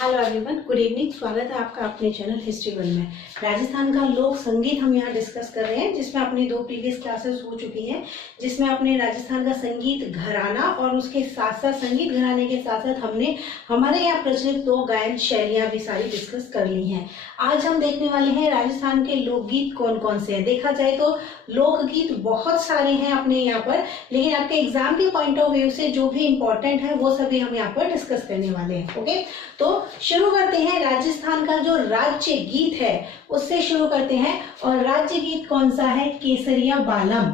Hello everyone, good evening. स्वागत है आपका अपने चैनल हिस्ट्री वन में। राजस्थान का लोक संगीत हम यहाँ डिस्कस कर रहे हैं, जिसमें अपनी 2 प्रीवियस क्लासेस हो चुकी हैं, जिसमें अपने राजस्थान का संगीत घराना और उसके साथ साथ संगीत घराने के साथ साथ हमने हमारे यहाँ प्रचलित 2 गायन शैलियाँ भी सारी डिस्कस कर ली हैं। आज हम देखने वाले हैं राजस्थान के लोकगीत कौन कौन से हैं। देखा जाए तो लोकगीत बहुत सारे हैं अपने यहाँ पर, लेकिन आपके एग्जाम के पॉइंट ऑफ व्यू से जो भी इम्पोर्टेंट है वो सभी हम यहाँ पर डिस्कस करने वाले हैं। ओके, तो शुरू करते हैं। राजस्थान का जो राज्य गीत है उससे शुरू करते हैं, और राज्य गीत कौन सा है? केसरिया बालम।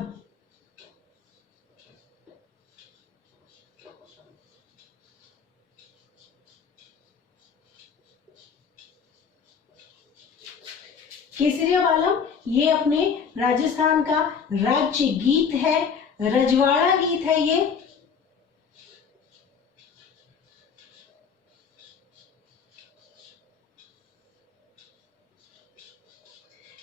केसरिया बालम ये अपने राजस्थान का राज्य गीत है, रजवाड़ा गीत है ये।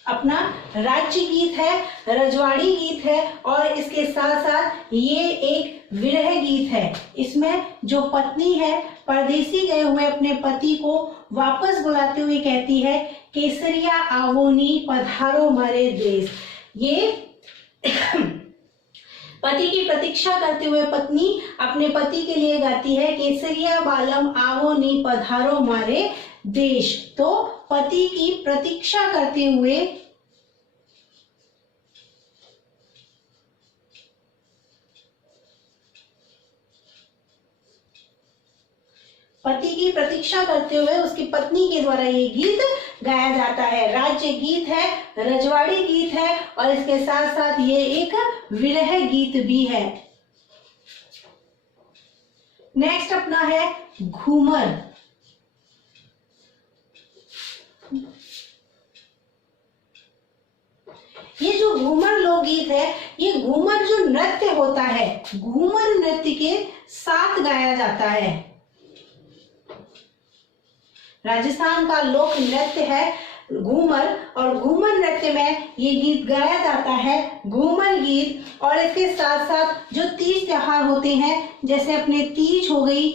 अपना राज्य गीत है, रजवाड़ी गीत है, और इसके साथ साथ ये एक विरह गीत है। इसमें जो पत्नी है परदेसी गए हुए अपने पति को वापस बुलाते हुए कहती है, केसरिया आवोनी पधारो मारे देश। ये पति की प्रतीक्षा करते हुए पत्नी अपने पति के लिए गाती है, केसरिया बालम आवोनी पधारो मारे देश। तो पति की प्रतीक्षा करते हुए उसकी पत्नी के द्वारा ये गीत गाया जाता है। राज्य गीत है, रजवाड़ी गीत है, और इसके साथ साथ ये एक विरह गीत भी है। नेक्स्ट अपना है घूमर। ये जो घूमर लोकगीत है, ये घूमर जो नृत्य होता है, घूमर नृत्य के साथ गाया जाता है। राजस्थान का लोक नृत्य है घूमर, और घूमर नृत्य में ये गीत गाया जाता है, घूमर गीत। और इसके साथ साथ जो तीज त्योहार होते हैं, जैसे अपने तीज हो गई,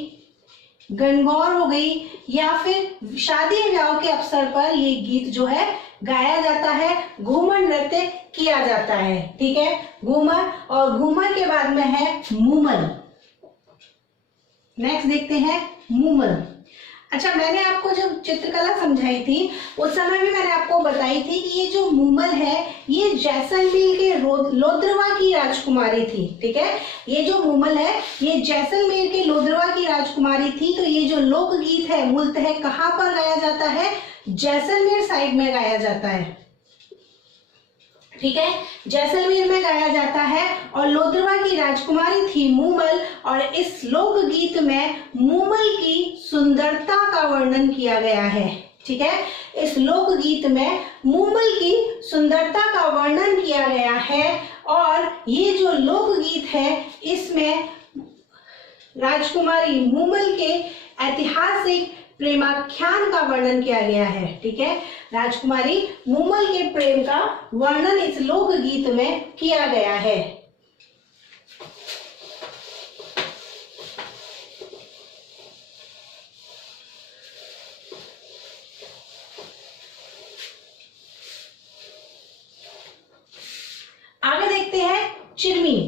गणगौर हो गई, या फिर शादी विवाह के अवसर पर ये गीत जो है गाया जाता है, घूमर नृत्य किया जाता है। ठीक है, घूमर। और घूमर के बाद में है मूमल। नेक्स्ट देखते हैं मूमल। अच्छा, मैंने आपको जब चित्रकला समझाई थी उस समय भी मैंने आपको बताई थी कि ये जो मूमल है ये जैसलमेर के लोद्रवा की राजकुमारी थी। ठीक है, ये जो मूमल है ये जैसलमेर के लोद्रवा की राजकुमारी थी। तो ये जो लोकगीत है मूलतः कहाँ पर गाया जाता है? जैसलमेर साइड में गाया जाता है। ठीक है, जैसलमेर में गाया जाता है, और लोद्रवा की राजकुमारी थी मूमल। और इस लोकगीत में मूमल की सुंदरता का वर्णन किया गया है। ठीक है, इस लोकगीत में मूमल की सुंदरता का वर्णन किया गया है। और ये जो लोकगीत है इसमें राजकुमारी मूमल के ऐतिहासिक प्रेमाख्यान का वर्णन किया गया है। ठीक है, राजकुमारी मूमल के प्रेम का वर्णन इस लोकगीत में किया गया है। आगे देखते हैं चिरमी।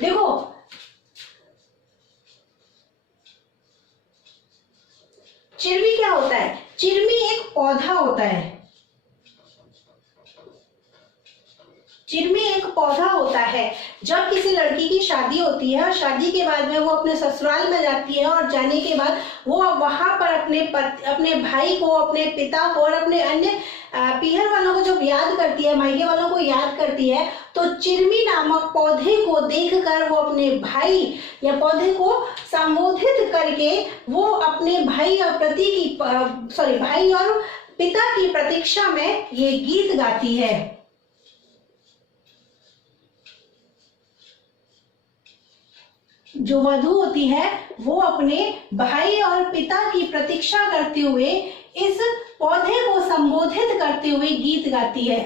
देखो, चिरमी क्या होता है? चिरमी एक पौधा होता है। चिरमी एक पौधा होता है। जब किसी लड़की की शादी होती है और शादी के बाद में वो अपने ससुराल में जाती है, और जाने के बाद वो वहां पर अपने भाई को, अपने पिता को और अपने अन्य पीहर वालों को जब याद करती है, मायके वालों को याद करती है, तो चिरमी नामक पौधे को देखकर वो अपने भाई या पौधे को संबोधित करके वो अपने भाई और भाई और पिता की प्रतीक्षा में ये गीत गाती है। जो वधू होती है वो अपने भाई और पिता की प्रतीक्षा करते हुए इस पौधे को संबोधित करते हुए गीत गाती है।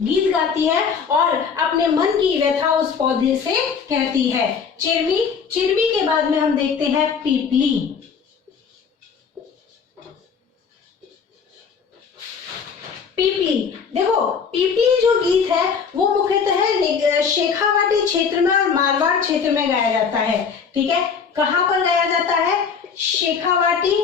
गीत गाती है और अपने मन की व्यथा उस पौधे से कहती है। चिरमी, चिरमी के बाद में हम देखते हैं पीपली। पीपली, देखो पीपली जो गीत है वो मुख्यतः शेखावाटी क्षेत्र में और मारवाड़ क्षेत्र में गाया जाता है। ठीक है, कहां पर गाया जाता है? शेखावाटी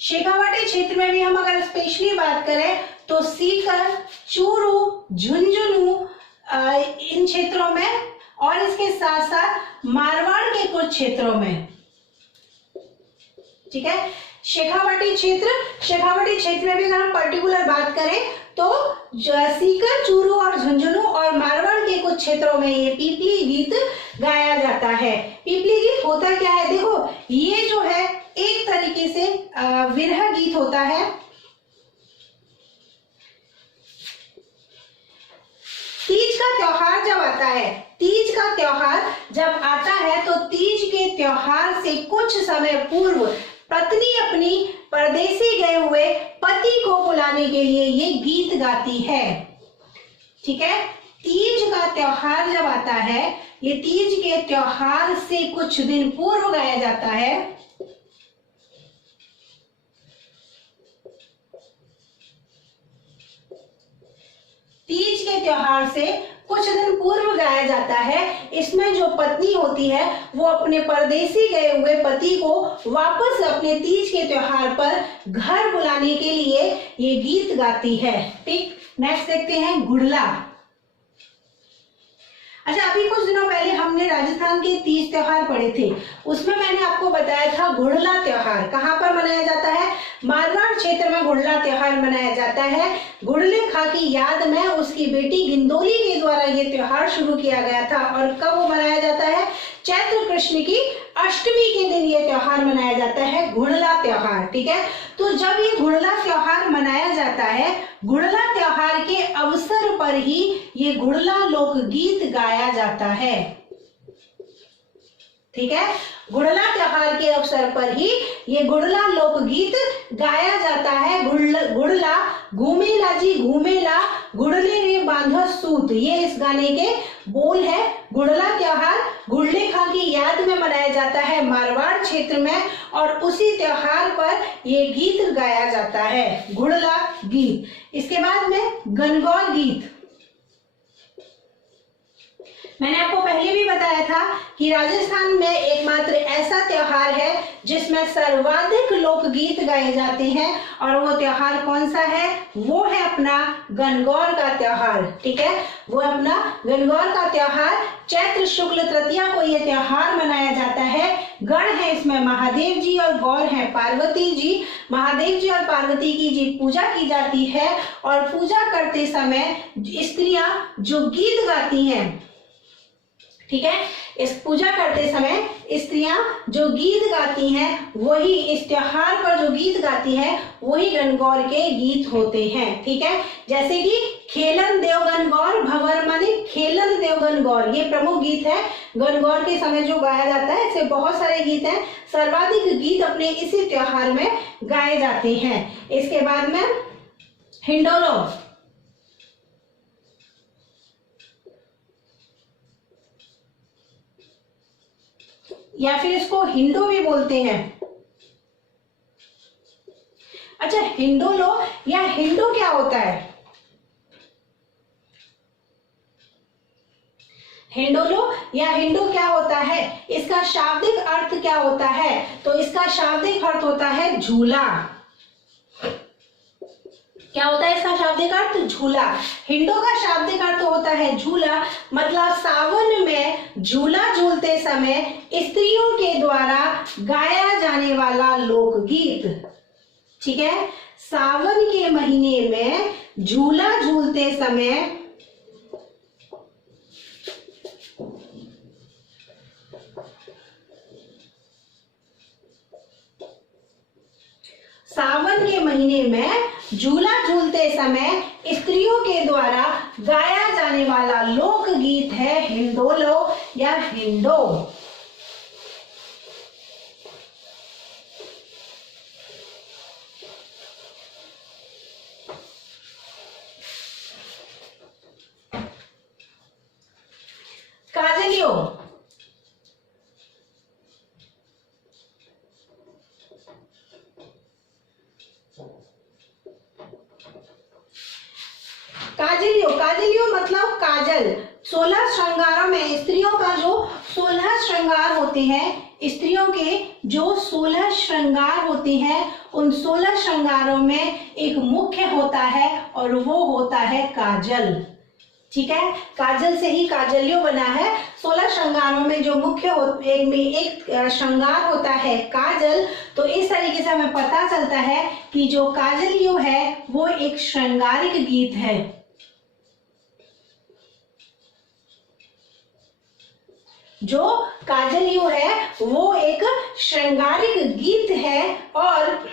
शेखावाटी क्षेत्र में भी हम अगर स्पेशली बात करें तो सीकर, चूरू, झुंझुनू इन क्षेत्रों में और इसके साथ साथ मारवाड़ के कुछ क्षेत्रों में। ठीक है, शेखावाटी क्षेत्र में भी अगर हम पर्टिकुलर बात करें तो सीकर, चूरू और झुंझुनू और मारवाड़ के कुछ क्षेत्रों में ये पीपली गीत गाया जाता है। पीपली गीत होता क्या है? देखो ये जो है एक तरीके से विरह गीत होता है। तीज का त्योहार जब आता है, तीज का त्योहार जब आता है तो तीज के त्योहार से कुछ समय पूर्व पत्नी अपनी परदेसी गए हुए पति को बुलाने के लिए ये गीत गाती है। ठीक है, तीज का त्योहार जब आता है, ये तीज के त्योहार से कुछ दिन पूर्व गाया जाता है। तीज के त्योहार से कुछ दिन पूर्व गाया जाता है। इसमें जो पत्नी होती है वो अपने परदेसी गए हुए पति को वापस अपने तीज के त्योहार पर घर बुलाने के लिए ये गीत गाती है। ठीक, नेक्स्ट देखते हैं गुड़ला। अच्छा, अभी कुछ दिनों पहले हमने राजस्थान के तीज त्योहार पढ़े थे, उसमें मैंने आपको बताया था गुड़ला त्योहार कहाँ पर मनाया जाता है? मारवाड़ क्षेत्र में गुड़ला त्योहार मनाया जाता है। गुड़ले खां की याद में उसकी बेटी गिंदोली के द्वारा ये त्योहार शुरू किया गया था। और कब वो मनाया जाता है? चैत्र कृष्ण की अष्टमी के दिन ये त्योहार मनाया जाता है, गुड़ला त्योहार। ठीक है, तो जब ये गुड़ला त्योहार मनाया जाता है, गुड़ला त्योहार के अवसर पर ही ये गुड़ला लोकगीत गाया जाता है। ठीक है, गुड़ला त्योहार के अवसर पर ही ये गुड़ला लोकगीत गाया जाता है। गुड़ला घूमेला जी घूमेला, गुड़ले रे बांधो सूत, ये इस गाने के बोल है। गुड़ला त्योहार गुड़ले खां की याद में मनाया जाता है मारवाड़ क्षेत्र में, और उसी त्योहार पर ये गीत गाया जाता है, गुड़ला गीत। इसके बाद में गणगौर गीत। मैंने आपको पहले भी बताया था कि राजस्थान में एकमात्र ऐसा त्योहार है जिसमें सर्वाधिक लोकगीत गाए जाते हैं, और वो त्योहार कौन सा है? वो है अपना गणगौर का त्योहार। ठीक है, वो अपना गणगौर का त्योहार चैत्र शुक्ल तृतीया को ये त्योहार मनाया जाता है। गण है इसमें महादेव जी और गौर है पार्वती जी। महादेव जी और पार्वती की जी पूजा की जाती है, और पूजा करते समय स्त्रियां जो गीत गाती हैं, ठीक है, इस पूजा करते समय स्त्रियां जो गीत गाती हैं, वही इस त्योहार पर जो गीत गाती हैं वही गणगौर के गीत होते हैं। ठीक है, जैसे कि खेलन देव गणगौर भवर माने खेलन देव गणगौर, ये प्रमुख गीत है गणगौर के समय जो गाया जाता है। ऐसे बहुत सारे गीत हैं, सर्वाधिक गीत अपने इसी त्योहार में गाए जाते हैं। इसके बाद में हिंडोलो, या फिर इसको हिंडो भी बोलते हैं। अच्छा, हिंडोलो या हिंडो क्या होता है? हिंडोलो या हिंडो क्या होता है? इसका शाब्दिक अर्थ क्या होता है? तो इसका शाब्दिक अर्थ होता है झूला। क्या होता है इसका शाब्दिक अर्थ? झूला। हिंडो का शाब्दिक अर्थ होता है झूला, मतलब सावन में झूला झूलते समय स्त्रियों के द्वारा गाया जाने वाला लोकगीत। ठीक है, सावन के महीने में झूला झूलते समय झूला झूलते समय स्त्रियों के द्वारा गाया जाने वाला लोकगीत है हिंडोलो या हिंडो। काजलियो, काजलियो मतलब काजल। 16 श्रृंगारों में स्त्रियों का जो 16 श्रृंगार होते हैं, स्त्रियों के जो 16 श्रृंगार होते हैं, उन 16 श्रृंगारों में एक मुख्य होता है और वो होता है काजल। ठीक है, काजल से ही काजलियो बना है। 16 श्रृंगारों में जो मुख्य एक श्रृंगार होता है काजल। तो इस तरीके से हमें पता चलता है कि जो काजलियो है वो एक श्रृंगारिक गीत है। जो काजलियो है वो एक श्रृंगारिक गीत है। और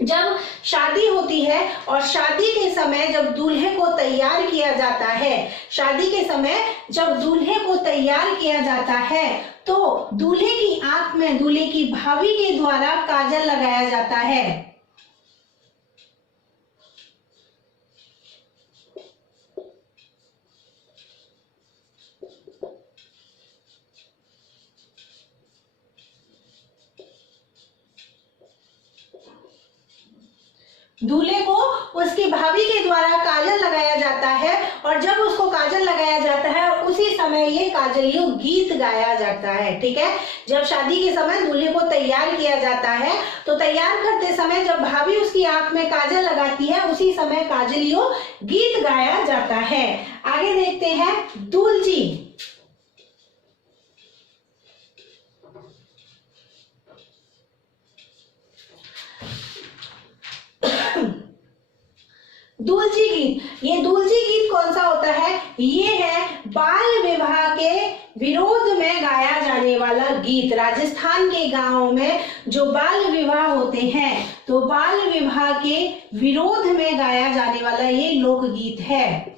जब शादी होती है और शादी के समय जब दूल्हे को तैयार किया जाता है, शादी के समय जब दूल्हे को तैयार किया जाता है तो दूल्हे की आंख में दूल्हे की भाभी के द्वारा काजल लगाया जाता है। दूल्हे को उसकी भाभी के द्वारा काजल लगाया जाता है और जब उसको काजल लगाया जाता है उसी समय ये काजलियो गीत गाया जाता है। ठीक है, जब शादी के समय दूल्हे को तैयार किया जाता है तो तैयार करते समय जब भाभी उसकी आंख में काजल लगाती है उसी समय काजलियो गीत गाया जाता है। आगे देखते हैं दूल्जी। दूल्जी गीत, ये दूल्जी गीत कौन सा होता है? ये है बाल विवाह के विरोध में गाया जाने वाला गीत। राजस्थान के गांवों में जो बाल विवाह होते हैं तो बाल विवाह के विरोध में गाया जाने वाला ये लोकगीत है।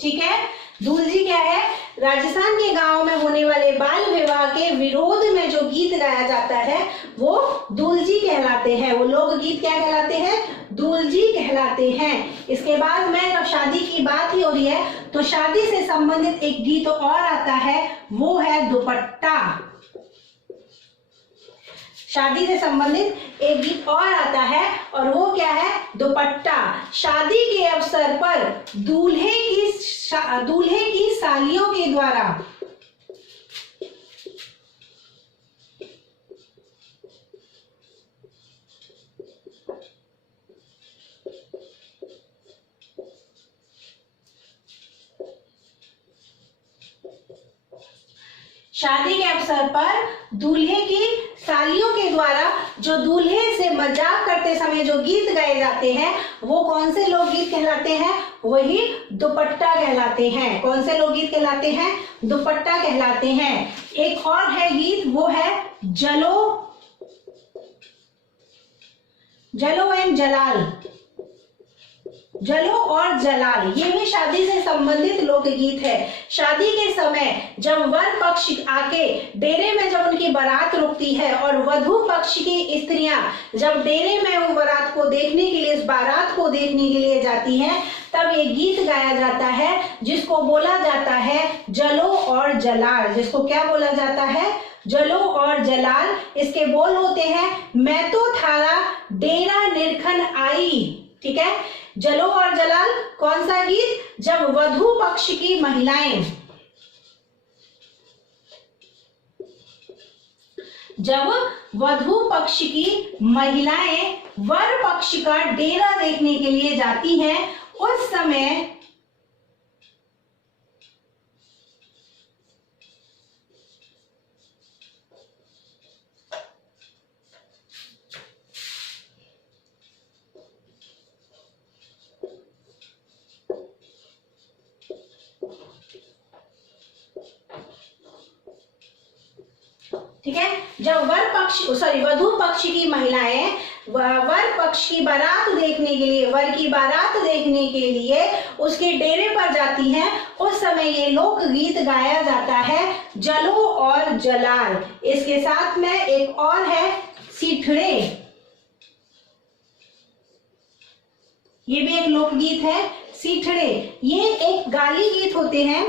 ठीक है, दूल्जी क्या है? राजस्थान के गांव में होने वाले बाल विवाह के विरोध में जो गीत गाया जाता है वो दूल्जी कहलाते हैं। वो लोक गीत क्या कहलाते हैं? दूल्जी कहलाते हैं। इसके बाद में जब शादी की बात ही हो रही है तो शादी से संबंधित एक गीत और आता है, वो है दुपट्टा। शादी से संबंधित एक गीत और आता है और वो क्या है? दुपट्टा। शादी के अवसर पर दूल्हे की सालियों के द्वारा शादी के अवसर पर दूल्हे की सालियों के द्वारा जो दूल्हे से मजाक करते समय जो गीत गाए जाते हैं वो कौन से लोकगीत कहलाते हैं? वही दुपट्टा कहलाते हैं। कौन से लोकगीत कहलाते हैं? दुपट्टा कहलाते हैं। एक और है गीत, वो है जलो एंड जलाल। जलो और जलाल, ये भी शादी से संबंधित लोकगीत है। शादी के समय जब वर पक्ष आके डेरे में जब उनकी बारात रुकती है और वधू पक्ष की स्त्रियां जब डेरे में वो बारात को देखने के लिए, इस बारात को देखने के लिए जाती हैं, तब ये गीत गाया जाता है जिसको बोला जाता है जलो और जलाल। जिसको क्या बोला जाता है? जलो और जलाल। इसके बोल होते हैं, मैं तो थारा डेरा निरखन आई। ठीक है, जलो और जलाल कौन सा गीत? जब वधू पक्ष की महिलाएं वर पक्ष का डेरा देखने के लिए जाती हैं, उस समय ठीक है, जब वधू पक्ष की महिलाएं वर पक्ष की बारात देखने के लिए, वर की बारात देखने के लिए उसके डेरे पर जाती हैं, उस समय ये लोक गीत गाया जाता है जलो और जलाल। इसके साथ में एक और है सीठड़े। ये भी एक लोकगीत है। सीठड़े, ये एक गाली गीत होते हैं,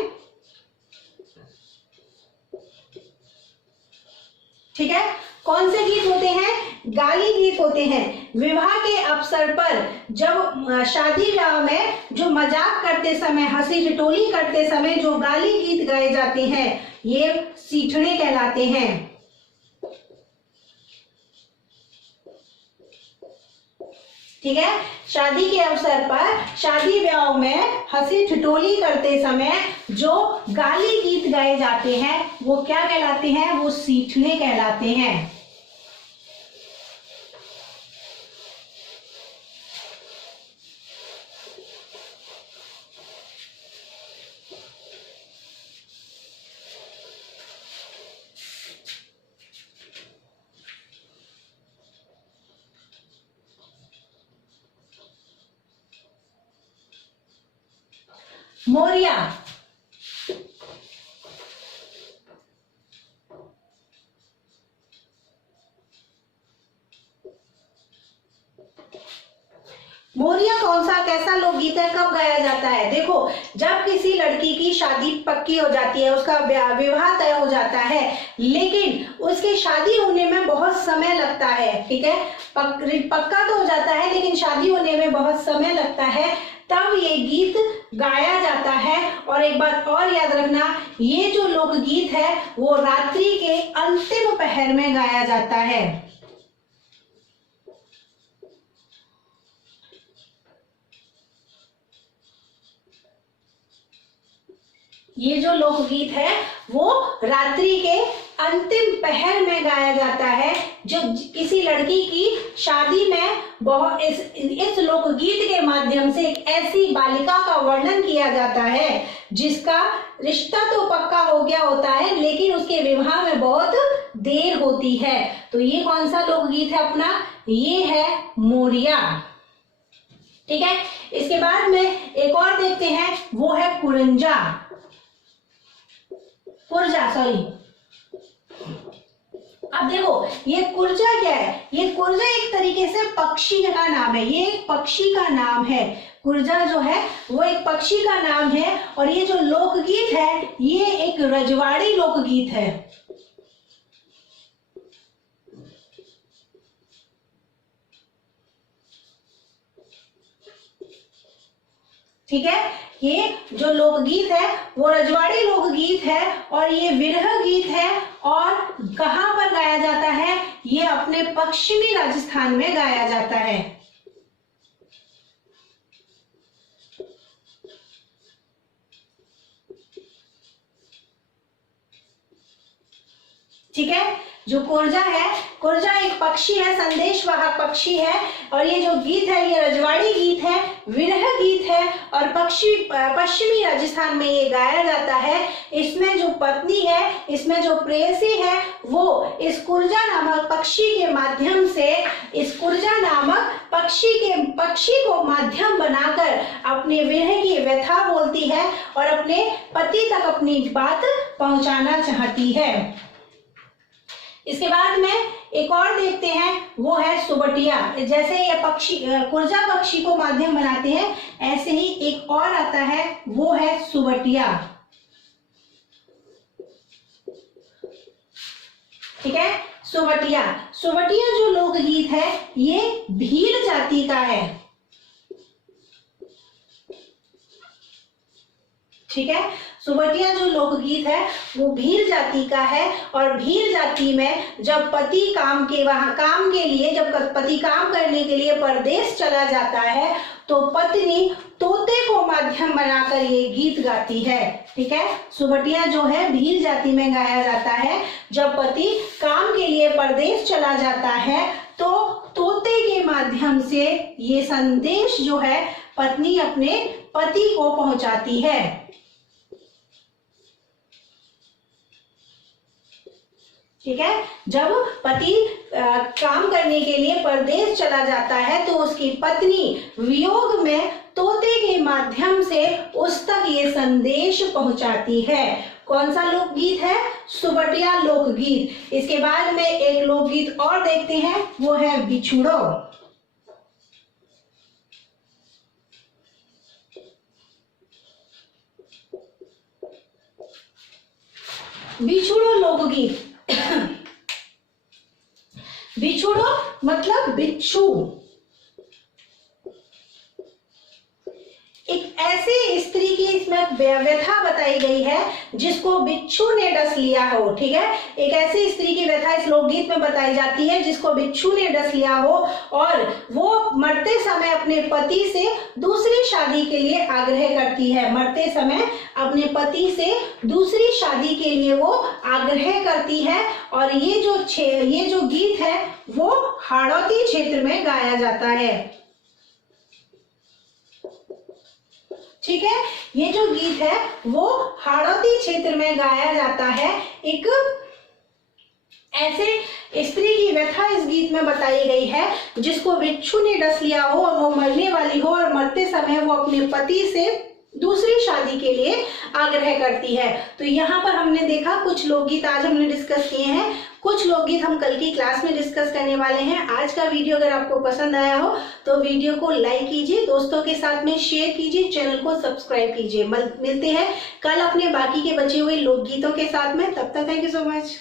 ठीक है। कौन से गीत होते हैं? गाली गीत होते हैं। विवाह के अवसर पर जब शादी ब्याह में जो मजाक करते समय, हंसी ठिठोली करते समय जो गाली गीत गाए जाते हैं, ये सीठड़े कहलाते हैं। ठीक है। शादी के अवसर पर, शादी ब्याह में हंसी ठिठोली करते समय जो गाली गीत गाए जाते हैं वो क्या कहलाते हैं? वो सीठने कहलाते हैं। मोरिया, मोरिया कौन सा कैसा लोकगीत है, कब गाया जाता है? देखो, जब किसी लड़की की शादी पक्की हो जाती है, उसका विवाह तय हो जाता है, लेकिन उसकी शादी होने में बहुत समय लगता है, ठीक है। पक्का तो हो जाता है लेकिन शादी होने में बहुत समय लगता है, तब ये गीत गाया जाता है। और एक बात और याद रखना, ये जो लोकगीत है वो रात्रि के अंतिम पहर में गाया जाता है। ये जो लोकगीत है वो रात्रि के अंतिम पहर में गाया जाता है। जब किसी लड़की की शादी में बहुत इस लोकगीत के माध्यम से एक ऐसी बालिका का वर्णन किया जाता है जिसका रिश्ता तो पक्का हो गया होता है लेकिन उसके विवाह में बहुत देर होती है। तो ये कौन सा लोकगीत है अपना? ये है मोरिया, ठीक है। इसके बाद में एक और देखते हैं, वो है कुरंजा, कुरजा, सॉरी। अब देखो, ये कुरजा क्या है? ये कुरजा एक तरीके से पक्षी का नाम है, ये एक पक्षी का नाम है। कुरजा जो है वो एक पक्षी का नाम है। और ये जो लोकगीत है ये एक रजवाड़ी लोकगीत है। ठीक है, ये जो लोकगीत है वो रजवाड़ी लोकगीत है और ये विरह गीत है। और कहाँ पर गाया जाता है? ये अपने पश्चिमी राजस्थान में गाया जाता है। ठीक है, जो कुरजा है, कुरजा एक पक्षी है, संदेशवाहक पक्षी है। और ये जो गीत है ये रजवाड़ी गीत है, विरह गीत है और पश्चिमी राजस्थान में ये गाया जाता है। इसमें जो पत्नी है, इसमें जो प्रेयसी है, वो इस कुरजा नामक पक्षी के माध्यम से, इस कुरजा नामक पक्षी को माध्यम बनाकर अपने विरह की व्यथा बोलती है और अपने पति तक अपनी बात पहुंचाना चाहती है। इसके बाद में एक और देखते हैं, वो है सुबटिया। जैसे ये पक्षी कुरजा पक्षी को माध्यम बनाते हैं, ऐसे ही एक और आता है, वो है सुबटिया। ठीक है, सुबटिया। सुबटिया जो लोकगीत है ये भील जाति का है। ठीक है, सुबटिया जो लोकगीत है वो भील जाति का है। और भील जाति में जब पति काम के लिए, जब पति काम करने के लिए परदेश चला जाता है तो पत्नी तोते को माध्यम बनाकर ये गीत गाती है। ठीक है, सुबटिया जो है भील जाति में गाया जाता है। जब पति काम के लिए परदेश चला जाता है तो तोते के माध्यम से ये संदेश जो है पत्नी अपने पति को पहुंचाती है। ठीक है, जब पति काम करने के लिए परदेश चला जाता है तो उसकी पत्नी वियोग में तोते के माध्यम से उस तक ये संदेश पहुंचाती है। कौन सा लोकगीत है? सुबटिया लोकगीत। इसके बाद में एक लोकगीत और देखते हैं, वो है बिछुड़ो। बिछुड़ो लोकगीत। बिछुड़ो मतलब बिच्छू। एक ऐसी स्त्री की इसमें व्यथा बताई गई है जिसको बिच्छू ने डस लिया हो। ठीक है, एक ऐसी स्त्री की व्यथा इस लोकगीत में बताई जाती है जिसको बिच्छू ने डस लिया हो और वो मरते समय अपने पति से दूसरी शादी के लिए आग्रह करती है। मरते समय अपने पति से दूसरी शादी के लिए वो आग्रह करती है और ये जो गीत है वो हाड़ौती क्षेत्र में गाया जाता है। ठीक है, ये जो गीत है वो हाड़ौती क्षेत्र में गाया जाता है। एक ऐसे स्त्री की व्यथा इस गीत में बताई गई है जिसको बिच्छू ने डस लिया हो और वो मरने वाली हो और मरते समय वो अपने पति से दूसरी शादी के लिए आग्रह करती है। तो यहाँ पर हमने देखा कुछ लोकगीत आज हमने डिस्कस किए हैं, कुछ लोकगीत हम कल की क्लास में डिस्कस करने वाले हैं। आज का वीडियो अगर आपको पसंद आया हो तो वीडियो को लाइक कीजिए, दोस्तों के साथ में शेयर कीजिए, चैनल को सब्सक्राइब कीजिए। मिलते हैं कल अपने बाकी के बचे हुए लोकगीतों के साथ में। तब तक थैंक यू सो मच।